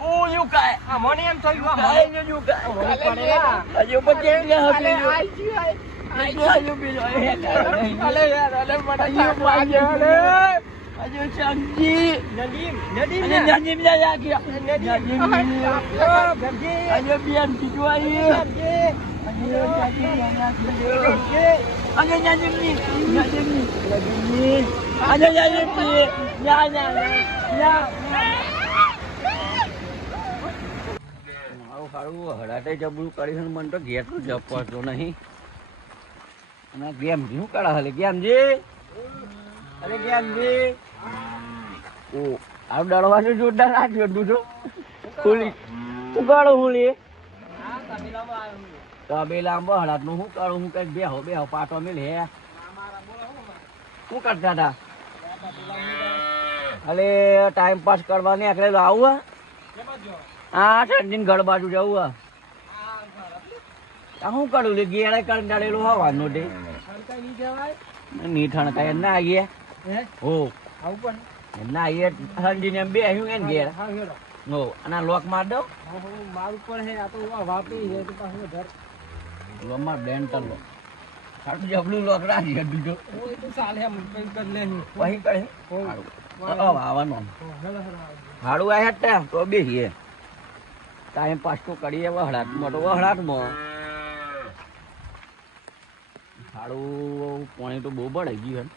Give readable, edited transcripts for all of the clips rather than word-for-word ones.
오, 요가에. à món em cho yêu Cái nó yoga. Ayo ba dia dia habis. Ayo bila eh. Ayo ba dia le. Ayo canggih. Nyanyi ya kia. Ayo biar video ayo. Ayo nyanyi ni. Ayo nyanyi ni. Nya. સારું હડાટે જબરું કરી મને તો ઘેર તો જપતો નહીં અને ગેમજી શું કાઢા હાલે ગેમજી અરે ગેમજી ઓ આ દરવાજો જોરદાર નાખ્યો દૂધો ખુલી શું કાઢો હું લે તબેલામાં હડાટનું શું કાઢું હું કઈ બેહો પાટો મેલ હે શું કરતા હતા અલે ટાઈમ પાસ કરવા નીકળેલો આવું હા ઠંડી ઘર બાજુ જવું શું કરું લે ગેળે કંટાળેલું હવાનું તે ની ઠણકાય ના આવીએ હો ના આવીએ ઠંડી ને બે હું એને ઘેર હો અને લોક માર દઉં મારું પણ હે આ તો વાપી છે તો પાછું ઘર લોમાર ડેન્ટલ લો સારું જબલું લોક રાખી દીધો ઓય તો ચાલે એમ કઈ કર લે વહી કરે આવવાનું હાડું આયા તા તો બેહીએ ટાઈમ પાસ તો કરીએ વહડાટ મોટો વહડાટમાં સારું પાણી તો બહુ બળાઈ ગયું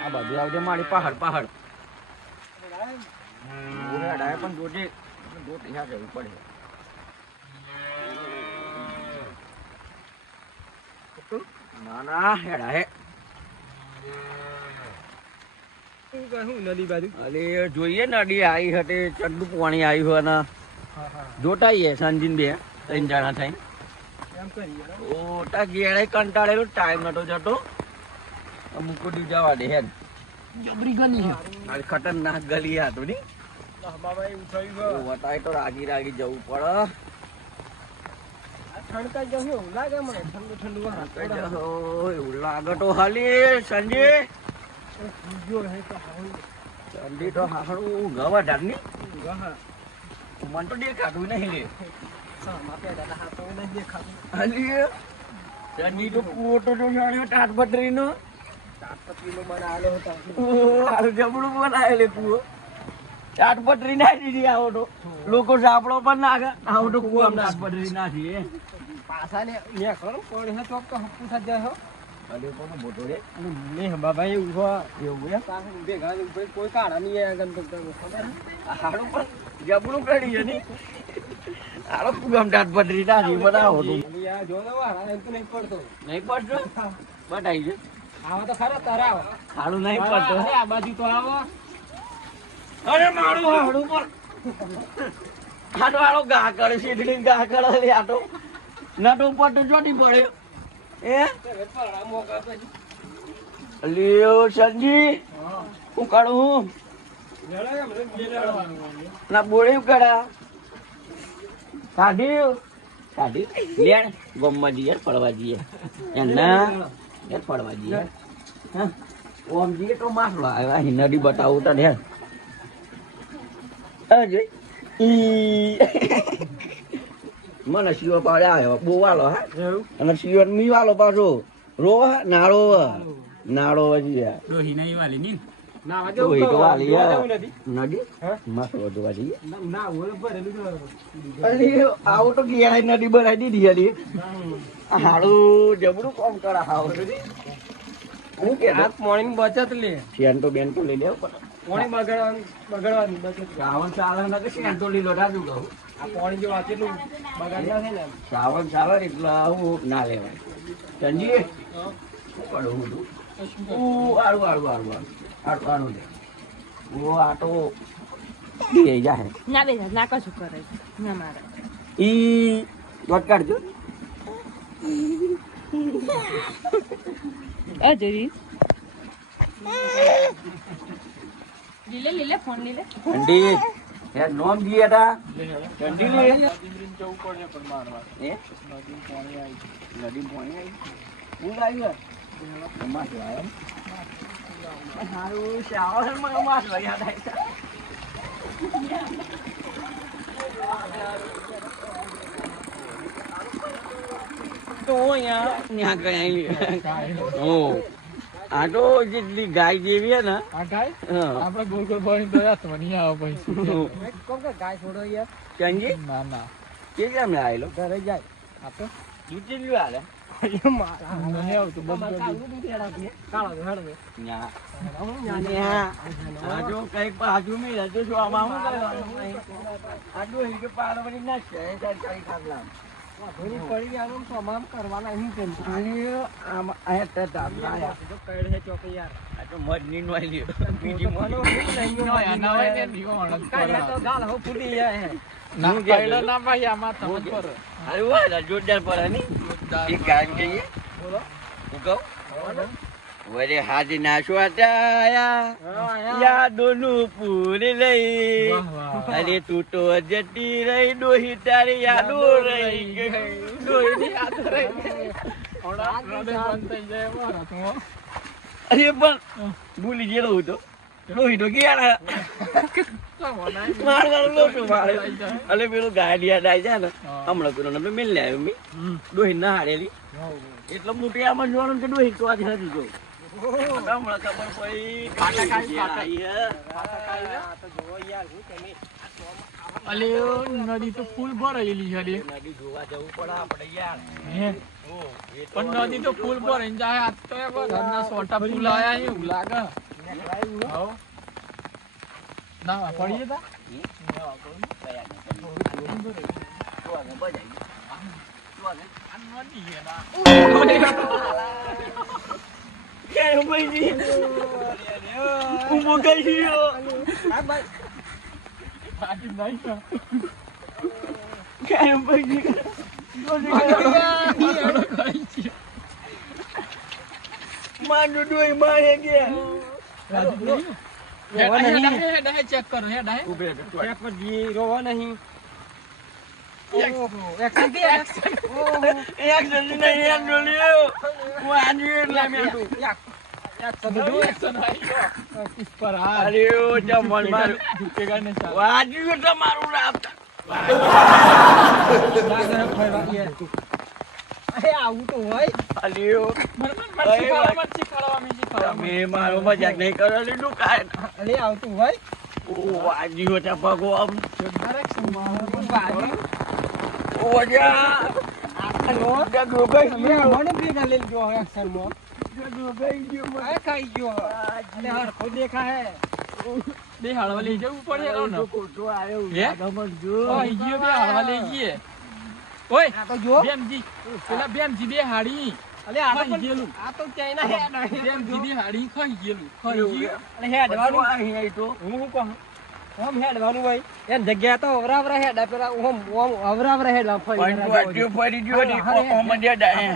આ બાજુ આવજે મારી પહાડ હેડાય પણ જોજે ત્યાં જવું પડે ના હેડા હે નદી બાજુ અરે જોઈએ નદી આવી હતી ચંદુ પાણી આવ્યું અને જોટાઈએ સંજીન બે 3 જણા થઈ ઓટા ગેળે કંટાળેલો ટાઈમ નતો જતો અમુક દી જવા દે હેડ જબરી ગલી આ ખતરનાક ગલી આ તો ની બાબા એવું થયું વટાય તો રાગી જવું પડે ઠંડકાઈ જવું એવું લાગે મને ઠંડુ એવું લાગે તો હાલી સંજય ઠંડી તો હારું ગવા ઢાકની મન તો દેખાતું નહીં લે ઠંડી તો કુવો તો જાણ્યો તાટપત્રી નો જબડું બનાવેલે કુવો તાટપત્રી નાખી દીધી આવો તો લોકો સાપડો પણ નાખે આવો તો કુવો તાટપત્રી નાખી પાછા ને કરો કોણ ચોક તો હપ્પુ થઈ જાય અરે કોનો બોટો રે ને બાબા એવું એમ ભેગા કોઈ કાઢા નહીં ગમતો ખબર હાડું પણ જબડું કરી છે ને હાડો ગમટાટ પટરી નાખી બનાવો તો જો એમ તો નહીં પડતો બટાઈ છે આવો તો ખરો તારા આવો હાડું નહીં પડતો આ બાજુ તો આવો અરે મારું હાડું પણ હાડો હાડો ગા કરે શેઠડી ગા કરે લે આટો નટો ઉપર તો ચોટી પડ્યો લ્યો સંજી હું કાઢું ના બોળી કડા કાઢી લેણ ગમમાં જઈએ ફરવા જઈએ એના ફરવા જઈએ ઓમ જઈએ તો માસલો આવ્યા નદી બતાવું તને અજય મને શિવો પાડે આવ્યો બહુ વાલો હા અને શિવો મી વાલો પાછો રો નાળો ડોહી નહીં વાલી ની ડોહી તો વાલી નદી મસ્ત વધુ વાલી આવો તો ગયા નદી બનાવી દીધી હલી હાડું જબરું કોમ કરા હાવ હું કે પાણી બચત લે શેન તો બેન તો લઈ લેવું પાણી બગડવાની બચત શ્રાવણ ચાલે ને કે શેન તો લીલો રાજુ કહું આ પાણી જો કેટલું બગાડ્યા છે ને શ્રાવણ ચાલે એટલે આવું ના લેવાય સંજી શું કરું હું આડું દે ઓ આટો દે જાય ના બે ના કશું કરે ના મારે ઈ દોટ કાઢજો અજરી લીલે ફોન લીલે ઠંડી યાર નોમ દિયા તા ઠંડી લે જવું પડે પણ મારવા એ નદી પાણી આવી હું આવ્યું અમાર આવ્યો હારું શાવરમાં મારવા યાદ આવી તો અહીંયા આ તો જેટલી ગાય જેવી હે ને આ ગાય આપણે ગોળ ગોળ બની તો યાર મને નહીં આવે પછી કોમ કે ગાય છોડો યાર ચંગી ના ના કે કેમ આવેલો ઘરે જાય આ તો દૂધ જેટલું હાલે નહીં આવતું બંધ આ જો કઈક બાજુ મેં તો શું આમાં શું કરવાનું આટલું હિલ કે પાડવાની ના છે કઈ ખાગલા પડી ગયા તમામ કરવાના અહીં કેમ અને આમાં અહીંયા તાપલા તો કઈડ હે ચોકે યાર આ તો મજ નીન વાલી બીજી મનો નહીં તો ગાલ હો ફૂટી જાય હે ના કઈડ ના ભાઈ આમાં તમે પર અરે વાહ જોરદાર પર હે ની એક કામ કહીએ બોલો હું કહું વરે હાજી નાશો આયા યાદોનું પૂરી લઈ અરે તું તો જતી રહી ડોહી તારી યાદો રહી ગઈ ડોહી યાદ રહી ગઈ અરે પણ ભૂલી ગયેલો હું તો ડોહી તો ગયા અલે પેલું ગાડી યાદ આવી જાય ને હમણાં પેલો ને મેલ ને આવ્યું મેં ડોહી ના હાડેલી એટલે મોટી આમાં જોવાનું કે ડોહી તો આજે નથી જો હમણાં ખબર પડી અલે નદી તો ફૂલ ભરાયેલી છે નદી જોવા જવું પડે આપણે યાર પણ નદી તો ફૂલ ભરાઈને જાય આજ તો ઘરના સોટા ફૂલ આયા એવું લાગે ના પડી જતા ચેક કરો હે ડાય ચેક પર જી રોવા નહીં મારો મજાક નહીં કરો લીધું કાંઈ આવતું હોય વાજીઓ ટપકો આમ હળવા લઈ જવું પડે લઈ જઈએ ઓય બેમજી પેલા બેમજી બે હાડી ખાઈ ગયેલું બેમજી બે હાડી ખાઈ ગયેલું જગ્યા તો અવરાવરા હેડા પેલા અવરાવરા હેડા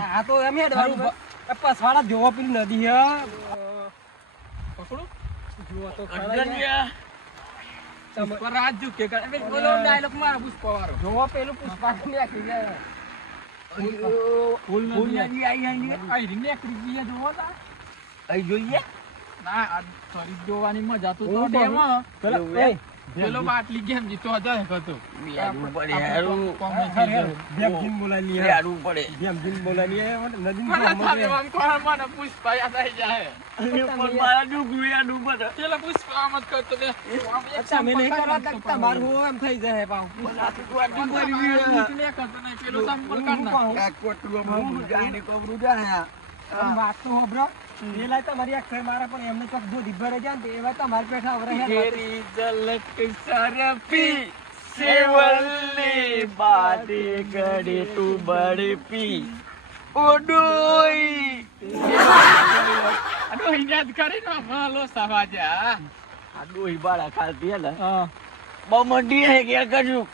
આ તો એમ હેડવાનું પસવાડા જોવા પેલી નદી હે પકડું જુઓ તો રાજુ કે બોલો ડાયલોગ મારો પુષ્પવાળો જોવા પેલું પુષ્પા નાખી ગયા ફૂલ નદી આઈ નીકળી ગઈ જોવા તા અહીં જોઈએ ના આ ફરી જોવાની મજા તો ડેમ પેલો બાટલી કેમ જીતો હતો હતો પુષ્પા યાદ આવી જાય પેલા પુષ્પા આમ જ કરતો એમ થઈ જાય પેલો સંપર્ક પેલા તમારી એક મારા પણ એમને ચોક જો દીભરે જાય ને એવા તમારી પેઠા અવરા તેરી ઝલક સરપી સેવલ્લી બાતે કરે તું બડપી ઓડોઈ આડો હિંગાત કરી નો માલો સવાજા આડો હિબાળા ખાતી હે ને બહુ મંડી હે કે કરજો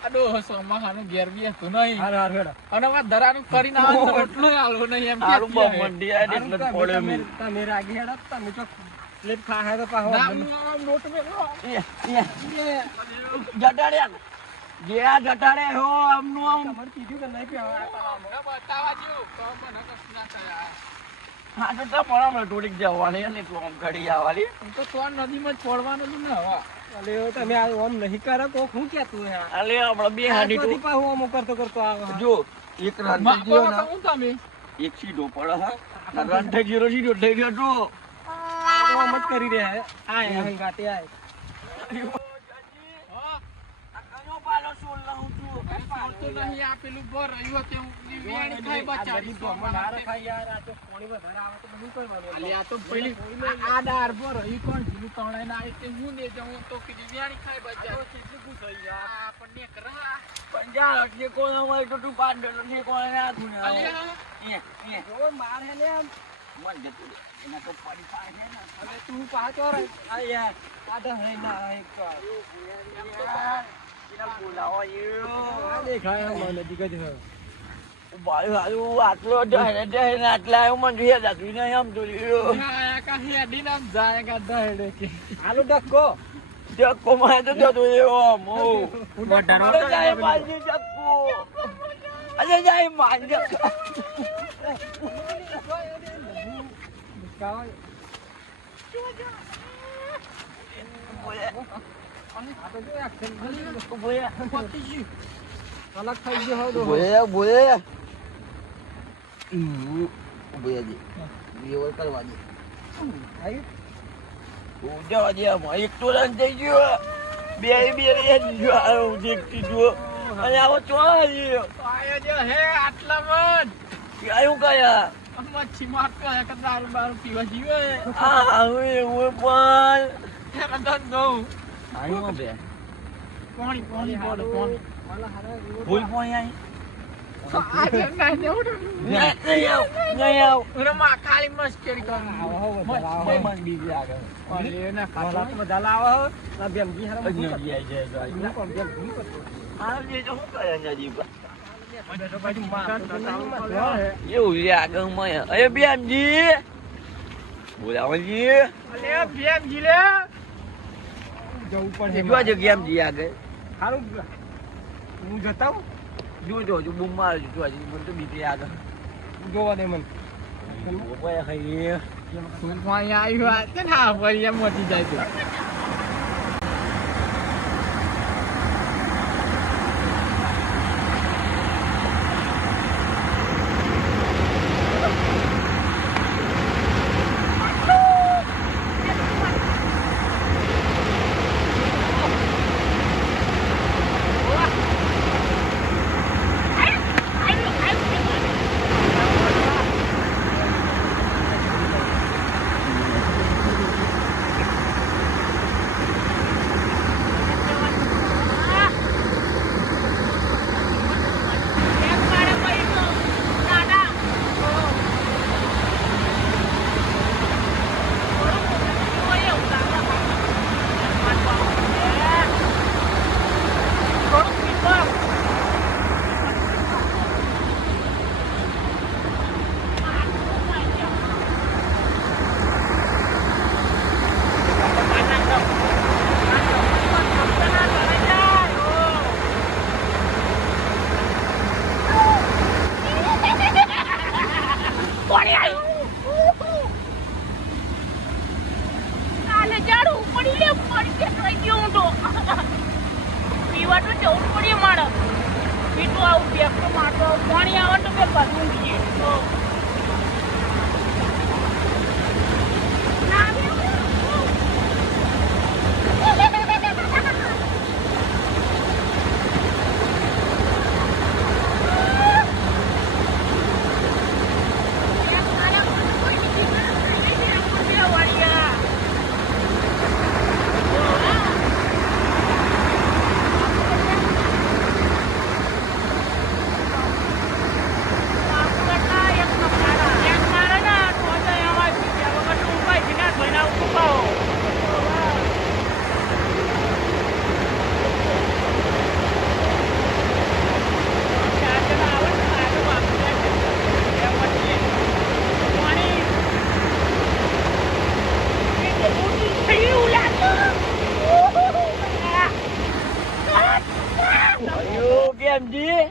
આડો સોમાહાનો ઘેર બી હતો નહીં હાર હાર હેડા અને વા દરાનું કરીને આવો એટલો આલો નહીં એમ આલુ બહુ મંડી આ એટલે પડે મે તમે રાગી હેડા તમે ચોક પ્લેટ ખા હે તો પાહો નોટ મે જટાડ્યા જે આ જટાડે હો આમનું આમ તમારે કીધું કે નહીં પીવા બતાવા જો તો મને કશું ના થયા હા તો તમારા થોડીક જવાની અને એટલું આમ ઘડી આવવાની હું તો તો નદીમાં જ પડવાનું હતું ને હવે. અલે તમે આ ઓમ નહીં કરે કોક હું કેતું હે અલે આપણે બે હાડી આથી પાછું ઓમ કરતો કરતો આવે જો એક રન માં થઈ ગયો કહો ને હું તમે એક સીધો પડે હા રન થઈ ગયો સીધો થઈ ગયો તો ઓમ જ કરી રહ્યા હે આય હંગાતે આય તો નહીં આ પેલું બોર રહ્યું તે વેણી ખાઈ બચાડી તો મારા ખાઈ યાર આ તો પાણી વધારે આવે તો બધું કરવાનું અલે આ તો પેલી આ ડાર બોર રહ્યું કોણ જીલું તણાઈ ના આવી તે હું ને જાઉં તો કે વેણી ખાઈ બચાડી કેટલું કુ થઈ યાર આપણને કરા પંજા અટકે કોણ હોય તો તું પાંચ ડોલર ને કોણ ના તું અલે જો માર હે ને મન જતું એના તો પડી પાડે ને અલે તું પાછો રે આ યાર આ તો હે ના હે તો બોલાવો યો આ દેખાય મને નજીક જ હે ભાઈ હાલું આટલો ડરે આટલા આવ્યો મને જોઈએ જતું નહીં આમ તો યો આ કા હેડી નામ જાય કા દહેડે કે આલુ ડક્કો ચક્કો માં તો જતો એવો મો વધારો જાય મારી ચક્કો અરે જાય મારી અલગ થઈ ગયો હો બોલે બોલે જી કરવા દે ઉડવા દે એક તો રન થઈ ગયો બે દેખતી જો અને આવો ચો આયો જો હે આટલામાં આયું કયા મચ્છી મારતો હે કે દારૂ બારૂ પીવા જીવે આ હું પણ હે બંધન દો આયું બે પાણી બોલ પાણી ભૂલ પણ આઈ આજે ના દેવું નહીં આવ ઓરે માં ખાલી મસ્કરી કર મન બીજી આગળ અલે ના હાલત માં ઝાલા આવે હો ના બેમજી હારા અજી હું જાય જાય પણ બેમજી કરતો આવજે તો શું કરે નજીક બેઠો બાજુ માં એવું લે આગળ માં અરે બેમજી બોલાવજી અલે બેમ જીલે જવું પડે જો જગ્યામાં આગળ હારું હું જતા જો બૂમ મારે જો મને તો બીજી આગળ જોવા દે મને ઓપા ખાઈ તું પાણી આવ્યું છે ને હા વળી એમ મોટી જાય તું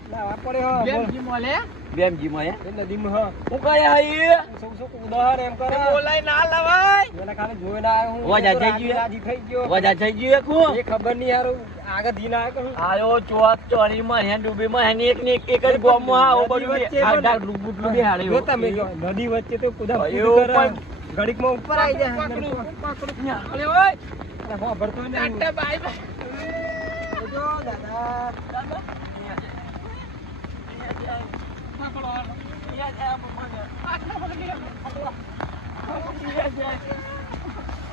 લાવા પડે હો બેમજી મોલે બેમજીમાં હે એ નદીમાં હા હું કયા હઈ શું ઉદાહરણ એમ કરે બોલાય ના લવાય મને ખાલી જોઈ ના આવ્યો હું વજા થઈ ગયું? રાજી થઈ ગયો વજા થઈ ગયું કુ એ ખબર નહીં યાર આગળ ધીન આવ્યો કે આયો ચોથ ચોરીમાં હે ડૂબીમાં હે ને એક જ ગોમમાં આવો બધું વચ્ચે આ પણ- ડાક ડૂબુટલું બી હારે જો તમે જો નદી વચ્ચે તો કુદા અયો, કૂદ કરે પણ- ઘડીકમાં ઉપર આવી જાય પકડું અરે ઓય અને હો ભરતો નહીં ટાટા બાય બાય જો દાદા પકડો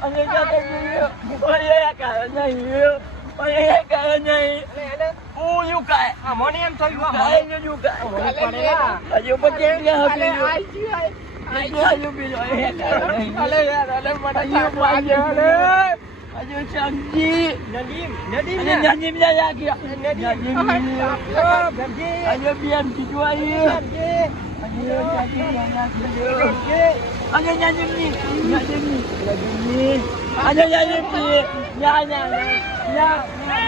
અને જાતે ગયો ઓય કાય નહીં ઓય કાય નહીં ઓ યુ કાય આ મને એમ થયું આ કાય મને ને યુ કાય મને પડેલા અજો પછી ગયા અલે હતી આઈ ગયો અજો બીજો અલે યાર અલે મને અયો પાજો અલે અજો ચંગી નદીમ નદીમ અને નજીમ જા ગયા નજીમ અજો બીએમ કીધું Anh ơi, nhanh đi, nhanh đi, nhanh đi. Anh ơi, nhanh đi, nhanh, nhanh, nhanh.